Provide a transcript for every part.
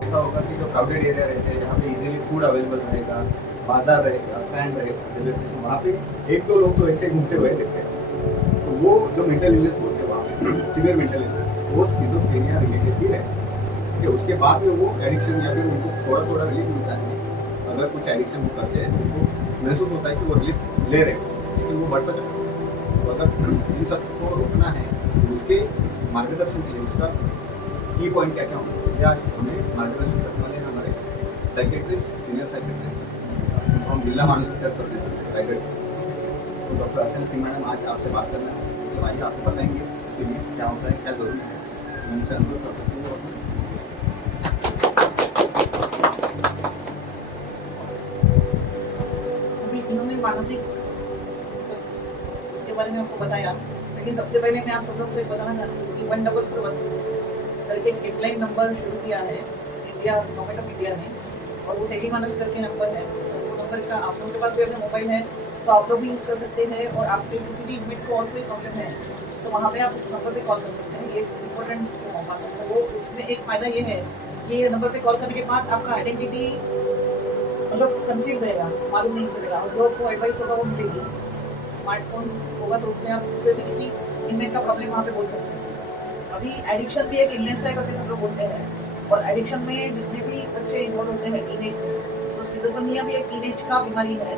देखा होगा कि जो क्राउडेड एरिया रहते हैं, जहाँ पे इजीली फूड अवेलेबल रहेगा, बाजार रहेगा, स्टैंड रहेगा, रेलवे स्टेशन, वहाँ पे एक दो लोग तो ऐसे ही घूमते हुए दिखते हैं। तो वो जो मेंटल इलनेस बोलते हैं वहाँ पे सीवियर मेंटल इलनेस, वो स्किज़ोफ्रेनिया रिलेटेड ही रहता है। ठीक है, उसके बाद में वो एडिक्शन या फिर उनको थोड़ा थोड़ा रिलीफ मिलता है। अगर कुछ एडिक्शन वो करते हैं तो उनको महसूस होता है कि वो रिलीफ ले रहे हैं, लेकिन वो बढ़ता जाता है। तो अगर इन सबको रोकना है तो उसके मार्गदर्शन के लिए उसका की पॉइंट क्या क्या होना चाहिए, आज हमें मार्गदर्शन करने वाले हैं हमारे साइकेट्रिस्ट, सीनियर साइकेट्रिस्ट, उनको हम जिला मानसिक कर देते हैं साइकेट्रिस्ट। तो डॉक्टर अचल सिंह मैडम आज आपसे बात करना है, तो आइए आपको बताएंगे उसके लिए क्या होता है, क्या जरूरी है। मैं उनसे अनुरोध करता हूँ और अभी इन्होंने मानसिक इसके बारे में आपको बताया, लेकिन सबसे पहले मैं आप सब लोग को एक बताना चाहती हूँ कि 1416 करके एक हेल्पलाइन नंबर शुरू किया है इंडिया गवर्नमेंट ऑफ इंडिया ने, और वो टेलीमानस करके नंबर है। वो नंबर का आप लोगों के पास भी अगर मोबाइल है तो आप लोग भी यूज़ कर सकते हैं, और आपके किसी भी यूनिट को और कोई प्रॉब्लम है तो वहाँ पे आप उस नंबर पे कॉल कर सकते हैं। ये इम्पोर्टेंट बात है। तो वो उसमें एक फ़ायदा ये है कि ये नंबर पे कॉल करने के बाद आपका आइडेंटिटी मतलब कंसील रहेगा, मालूम नहीं चलेगा, और जो आपको एडवाइस होगा वो मिलेगी। स्मार्टफोन होगा तो उससे आप किसी भी किसी इनमेट का प्रॉब्लम वहाँ पे बोल सकते हैं। अभी एडिक्शन भी एक इलनेस है करके सब लोग बोलते हैं, और एडिक्शन में जितने भी बच्चे इन्वॉल्व होते हैं टीनेज में, तो स्किज़ोफ्रेनिया भी एक टीनेज का बीमारी है।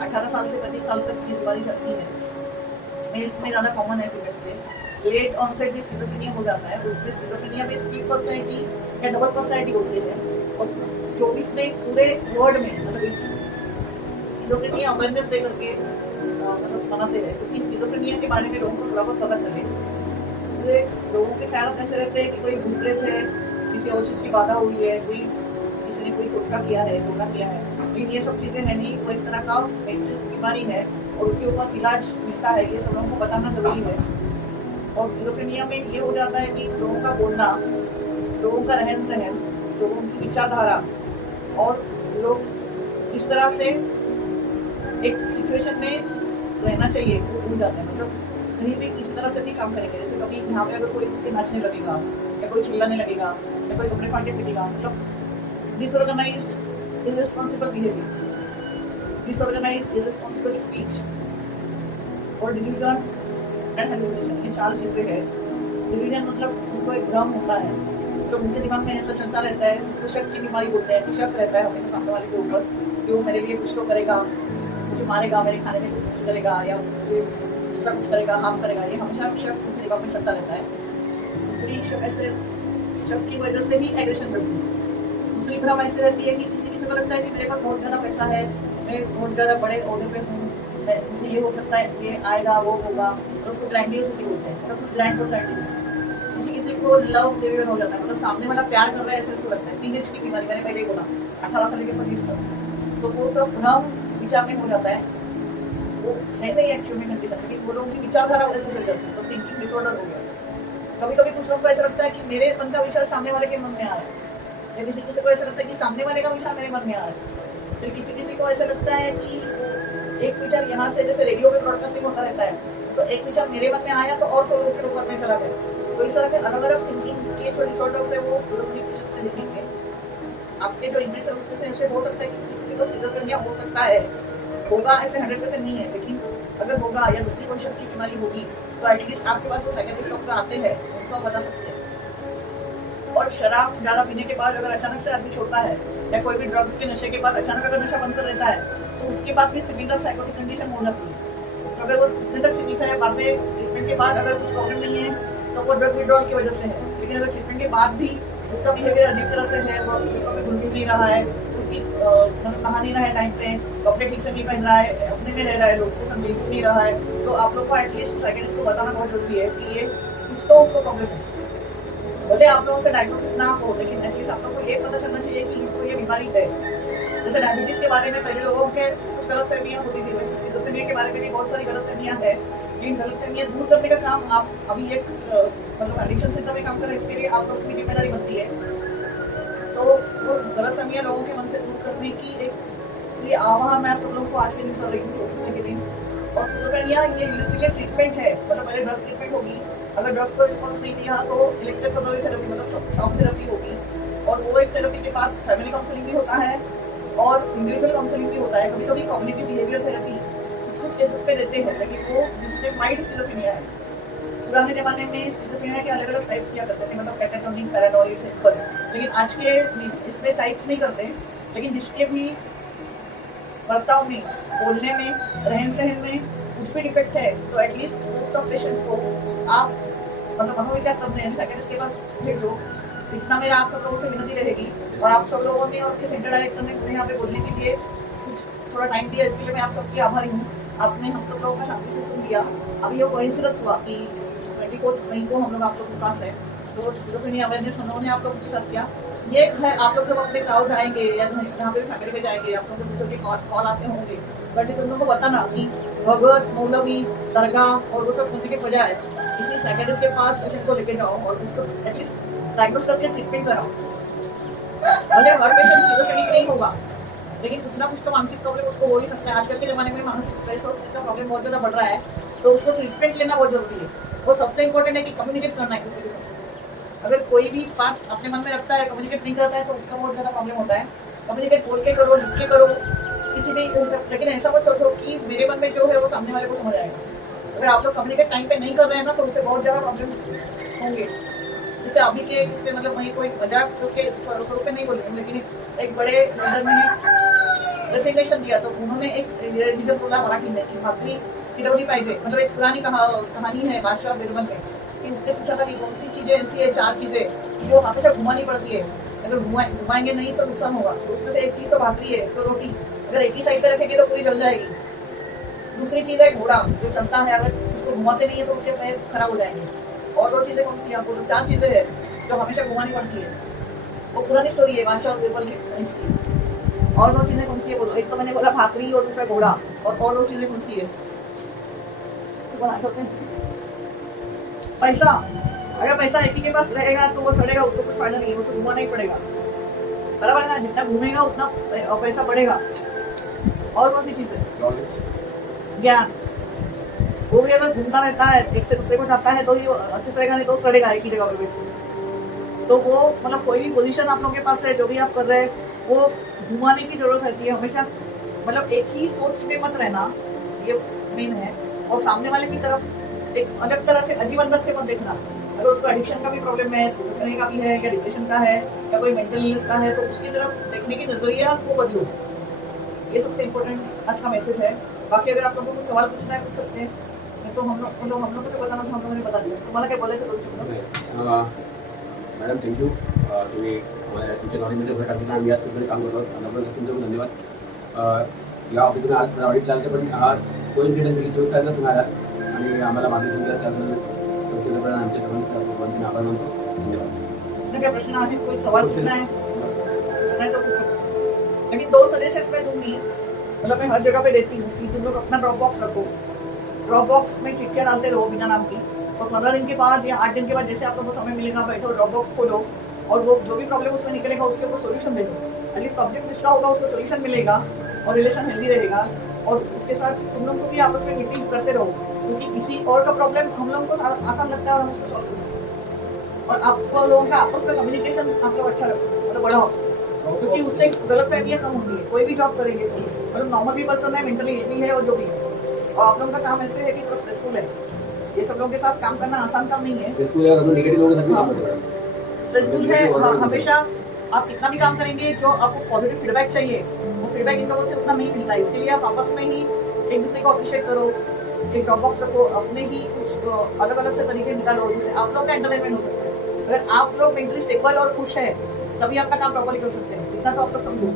18 साल से 25 साल तक की बीमारी चलती है। मेल्स में ज़्यादा कॉमन है फीमेल से। लेट ऑनसेट भी स्किज़ोफ्रेनिया हो जाता है, उसमें स्किज़ोफ्रेनिया में स्प्लिट पर्सनैलिटी या डबल पर्सनैलिटी होती है। और 24 में पूरे वर्ल्ड में मतलब स्किज़ोफ्रेनिया अवेयरनेस डे करके मतलब मनाते हैं, क्योंकि स्किज़ोफ्रेनिया के बारे में लोगों को थोड़ा बहुत पता चले। पूरे लोगों के ख्याल ऐसे रहते हैं कि कोई भूत प्रेत है, किसी और चीज़ की बाधा हुई है, कोई किसी ने कोई टोटका किया है, टोना किया है, लेकिन ये सब चीज़ें है नहीं। वो एक तरह का मेंटल बीमारी है और उसके ऊपर इलाज मिलता है, ये सब लोगों को बताना ज़रूरी है। और स्किज़ोफ्रेनिया में ये हो जाता है कि लोगों का बोलना, लोगों का रहन-सहन, लोगों की विचारधारा, और लोग किस तरह से एक सिचुएशन में रहना चाहिए वो भूल जाते हैं। मतलब कहीं भी किसी तरह से भी काम करेंगे, जैसे कभी यहाँ पे अगर कोई उठ के नाचने लगेगा या कोई चिल्लाने लगेगा या कोई कपड़े फाड़ के फेंकेगा, मतलब disorganised irresponsible behaviour, disorganised irresponsible speech और डिल्यूजन एंड हेलुसिनेशन, ये 4 चीज़ें हैं। डिल्यूजन मतलब उनको एक भ्रम होता है, तो उनके दिमाग में ऐसा चलता रहता है, जिसको शक की बीमारी बोलते हैं कि शक रहता है हमेशा सामने वाले के ऊपर कि वो मेरे लिए कुछ तो करेगा, मुझे मारेगा, मेरे खाने में कुछ करेगा, या मुझे दूसरा कुछ करेगा, हार्म करेगा। ये हमेशा शक उनके दिमाग में चलता रहता है। दूसरी ऐसे शक की वजह से ही एग्रेशन बढ़ती है। दूसरी भ्रम ऐसे रहती है कि किसी को लगता है कि मेरे पास बहुत ज़्यादा पैसा है, मैं बहुत ज़्यादा बड़े ओहदे पे हूँ, मुझे ये हो सकता है, ये आएगा, वो होगा, और उसको ग्रैंडियोसिटी बोलते हैं, मतलब कुछ ग्रैंड सोसाइटी। किसी किसी को लव फेलियर हो जाता है, मतलब सामने वाला प्यार कर रहा है ऐसे उसको लगता है। टीनेज की बीमारी मैंने पहले ही बोला, 18 से लेकर 25 तक, तो वो सब भ्रम विचार में हो जाता है। वो है नहीं एक्चुअल में कंडीशन, लेकिन वो लोगों की विचारधारा वैसे चल जाती है, तो थिंकिंग डिसऑर्डर हो गया। कभी कभी कुछ लोगों को ऐसा लगता है कि मेरे मन का विचार सामने वाले के मन में आ रहा है, या किसी किसी को ऐसा लगता है कि सामने वाले का विचार मेरे मन में आ रहा है। फिर किसी किसी को ऐसा लगता है कि एक विचार यहाँ से जैसे रेडियो में ब्रॉडकास्टिंग होता रहता है, तो एक विचार मेरे मन में आया तो और 100 लोगों के लोग मन में चला गया। तो इस तरह के अलग अलग थिंकिंग के जो डिसऑर्डर्स है वो कम्युनिकेशन में दिखेंगे। आपके जो इंग्लिश है उसमें से ऐसे हो सकता है कि किसी किसी को स्किज़ोफ्रेनिया हो सकता है, होगा ऐसे 100% नहीं है, लेकिन अगर होगा या दूसरी कोई शक की बीमारी होगी तो एटलीस्ट आपके पास जो साइकियाट्रिस्ट डॉक्टर आते हैं उनको आप बता सकते हैं। और शराब ज़्यादा पीने के बाद अगर अचानक से आदमी छोड़ता है, या कोई भी ड्रग्स के नशे के बाद अचानक अगर नशा बंद कर देता है, तो उसके बाद भी सिवियर साइकोटिक कंडीशन हो जाती है। तो अगर वो इतने तक सीमित है, बाद में ट्रीटमेंट के बाद अगर कुछ प्रॉब्लम नहीं है तो वो ड्रग विड्रॉल की वजह से है, लेकिन अगर ट्रीटमेंट के बाद भी उसका बिहेवियर अजीब तरह से है, वो दूसरों में घुल मिल नहीं रहा है, उसकी मतलब नहा नहीं रहा है टाइम पे, कपड़े ठीक से नहीं पहन रहा है, अपने में रह रहा है, लोगों को समझ नहीं रहा है, तो आप लोग को एटलीस्ट साइकियाट्रिस्ट को बताना बहुत जरूरी है कि ये कुछ तो उसको प्रॉब्लम है। भले आप लोगों से डायग्नोसिस ना हो, लेकिन एटलीस्ट आप लोग को ये पता चलना चाहिए कि इसको ये बीमारी है। जैसे डायबिटीज के बारे में पहले लोगों के कुछ गलतफहमियां होती थी, वैसे स्किज़ोफ्रेनिया के बारे में भी बहुत सारी गलतफहमियां हैं। लेकिन गलतफहमियां दूर करने का काम आप अभी एक मतलब एडिक्शन सेंटर में काम कर रहे हैं, इसके लिए आप लोगों की जिम्मेदारी बनती है। तो वो गलतफहमियां लोगों के मन से दूर करने की एक ये आह्वान मैं आप सब लोगों को आज के दिन कर रही हूँ, 24वें के दिन। और स्किज़ोफ्रेनिया ये इसके लिए ट्रीटमेंट है, मतलब पहले ड्रग ट्रीटमेंट होगी, अगर ड्रग्स को रिस्पॉन्स नहीं दिया तो इलेक्ट्रोथेरेपी मतलब शॉक थेरेपी होगी, और वो एक थेरेपी के बाद फैमिली काउंसलिंग भी होता है और इंडिविजुअल काउंसलिंग भी होता है। कभी कभी कॉग्निटिव बिहेवियर थेरेपी कुछ केसेस पे देते हैं, लेकिन वो जिसमें माइल्ड स्किज़ोफ्रेनिया है। पुराने जमाने में स्किज़ोफ्रेनिया के अलग अलग टाइप्स किया करते थे, मतलब कैटाटोनिक, पैरानॉइड, सिंपल। लेकिन आज के इसमें टाइप्स नहीं करते, लेकिन जिसके भी बर्ताव में, बोलने में, रहन सहन में कुछ भी डिफेक्ट है तो एटलीस्ट मोस्ट ऑफ पेशेंट्स को आप मतलब मनोविज्ञान करते हैं सेकंड के बाद भेजो। इतना मेरा आप सब लोगों से विनती रहेगी, और आप सब लोगों ने और के सेंटर डायरेक्टर ने मुझे यहाँ पे बोलने के लिए कुछ थोड़ा टाइम दिया, इसके लिए मैं आप सबकी आभारी हूँ। आपने हम सब लोगों का शांति से सुन लिया। अभी वो कोइंसिडेंस हुआ कि 24 मई को हम लोग आप लोगों के पास है, तो स्किज़ोफ्रेनिया अवेयरनेस उन्होंने आप लोगों के साथ किया। ये है, आप लोग जब अपने गाँव जाएंगे या जहाँ पे फैमिली में जाएंगे, आप लोगों को दूसरों के कॉल आते होंगे, बट इस उन लोगों को बताना कि भगत, मौलवी, दरगाह और वो सब खुद के बजाय किसी साइकियाट्रिस्ट के पास पेशेंट को लेके जाओ और उसको एटलीस्ट डायग्नोस करके ट्रीटमेंट कराओ। भले हर पेशेंट स्किज़ोफ्रेनिक नहीं होगा, लेकिन कुछ ना कुछ तो मानसिक प्रॉब्लम उसको हो ही सकता है। आजकल के ज़माने में मानसिक स्ट्रेस और स्ट्रेस का प्रॉब्लम बहुत ज़्यादा बढ़ रहा है, तो उसको ट्रीटमेंट लेना बहुत जरूरी है। और सबसे इम्पोर्टेंट है कि कम्युनिकेट करना है किसी के साथ। अगर कोई भी बात अपने मन में रखता है, कम्युनिकेट नहीं करता है, तो उसका बहुत ज़्यादा प्रॉब्लम होता है। कम्युनिकेट बोल के करो, लिख के करो, किसी भी, लेकिन ऐसा मत सोचो कि मेरे मन में जो है वो सामने वाले को समझ आएगा। अगर आप लोग कम्युनिकेट टाइम पे नहीं कर रहे हैं ना, तो उससे बहुत ज़्यादा प्रॉब्लम्स होंगे। जैसे अभी के इससे मतलब वही कोई मजाक के स्वरूप में नहीं बोलेंगे, लेकिन एक बड़े लीडर ने रेसिग्नेशन दिया, तो उन्होंने एक लीडर बोला मराठी में कि भाकरी खिलौनी पाहिजे। मतलब एक पुरानी कहानी है बादशाह बिरबल में, कि उसने पूछा था कि कौन सी चीज़ें ऐसी है, 4 चीज़ें जो हमेशा घुमानी पड़ती है, अगर घुमाएंगे नहीं तो नुकसान होगा। तो उसमें से एक चीज़ तो भाकरी है, तो रोटी अगर एक ही साइड पे रखेंगे तो पूरी जल जाएगी। दूसरी चीज़ है घोड़ा, जो चलता है, अगर उसको घुमाते नहीं है तो उसके पैर खराब हो जाएंगे। और 2 चीज़ें कौन सी, आपको 4 चीज़ें हैं जो हमेशा घुमानी पड़ती है। वो पुरानी स्टोरी है बादशाह बिरबल की। और 2 चीज़ें कौन सी है बोलो? एक तो मैंने बोला भाकरी और दूसरा घोड़ा, और 2 चीज़ें कौन सी है? पैसा। अगर पैसा एक ही के पास रहेगा तो वो सड़ेगा, उसको कुछ फायदा नहीं है, उसको घुमाना ही पड़ेगा, बराबर है ना? जितना घूमेगा उतना पैसा बढ़ेगा। और कौन सी चीज़ है? ज्ञान। वो भी अगर घूमता रहता है, एक से दूसरे को जाता है, तो ही अच्छे से रहेगा, नहीं तो सड़ेगा एक ही जगह पे। तो वो मतलब कोई भी पोजीशन आप लोगों के पास है, जो भी आप कर रहे हैं, वो घुमाने की जरूरत रहती है हमेशा। मतलब एक ही सोच में मत रहना, ये मेन है। और सामने वाले की तरफ एक अलग तरह से, अजीब अंदर से मत देखना। अगर उसको एडिक्शन का भी प्रॉब्लम है, स्किज़ोफ्रेनिया का भी है, या डिप्रेशन का है, या कोई मेंटल इलनेस का है, तो उसकी तरफ देखने की नजरिया को बदलो। ये सबसे इम्पोर्टेंट आज का मैसेज है। बाकी अगर आप लोगों को कुछ सवाल पूछना है पूछ सकते हैं, नहीं तो हम लोग को जो बताना था हम लोगों ने बता दिया। तुम्हाला काय बोलायचं करू मॅडम थँक्यू, तुम्ही आम्हाला तुमच्या नॉलेजमध्ये भर टाकला आम्ही आज तुमच्याकडे काम करतो आणि तुमचे खूप धन्यवाद. या ऑफिसमध्ये आज ऑडिट लागलं, पण आज कोइन्सिडन्स की 24 तारखेला तुम्ही आलात आणि आम्हाला मार्गदर्शन केलं, त्याबद्दल संस्थेप्रमाणे आमच्या सर्वांचे आभार मानतो. धन्यवाद. क्या प्रश्न आहे? कोई सवाल पूछना है तो पूछ सकते हैं। लेकिन 2 सजेशन मैं दूंगी, मतलब मैं हर जगह पे देती हूँ कि तुम लोग अपना ड्रॉप बॉक्स रखो। ड्रॉप बॉक्स में चिट्ठियाँ डालते रहो बिना नाम की, और 15 दिन के बाद या 8 दिन के बाद जैसे आप लोगों को समय मिलेगा, बैठो, ड्रॉप बॉक्स खोलो, और वो जो भी प्रॉब्लम उसमें निकलेगा उसके ऊपर सोल्यूशन दे दो। एटलीस्ट पब्लिक जिसका होगा उसको सोल्यूशन मिलेगा और रिलेशन हेल्दी रहेगा। और उसके साथ तुम लोग को भी आपस में मीटिंग करते रहो, क्योंकि किसी और का प्रॉब्लम हम लोगों को आसान लगता है और हम उसको सॉल्व करते हैं। और आप लोगों का आपस में कम्युनिकेशन आप लोग अच्छा मतलब बढ़ाओ, क्योंकि उससे गलतफहमियां कम होंगी। कोई भी जॉब करेंगे तो मतलब नॉर्मल भी पर्सन है, मेंटली इल भी है, और जो भी है। और आप लोगों का काम ऐसे है कि थोड़ा स्ट्रेसफुल है, ये सब लोगों के साथ काम करना आसान काम नहीं है। स्कूल है तो नेगेटिव लोगों के साथ भी काम करते हैं। स्ट्रेसफुल है हमेशा। आप कितना भी काम करेंगे, जो आपको पॉजिटिव फीडबैक चाहिए वो फीडबैक इन लोगों से उतना नहीं मिलता है। इसके लिए आप आपस में ही एक दूसरे को अप्रिशिएट करो, एक ड्रॉप बॉक्स रखो, अपने ही कुछ अलग अलग से तरीके निकालो जिससे आप लोग का एंटरटेनमेंट हो सकता है। अगर आप लोग मेंटली स्टेबल और खुश है, तभी आपका काम प्रॉपर्ली कर सकते हैं। इतना तो आप लोग समझो।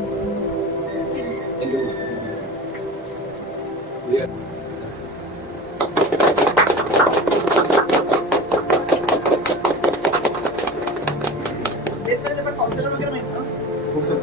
Thank you. काउन्सिलर वगैरे माहिती ना? हो सर.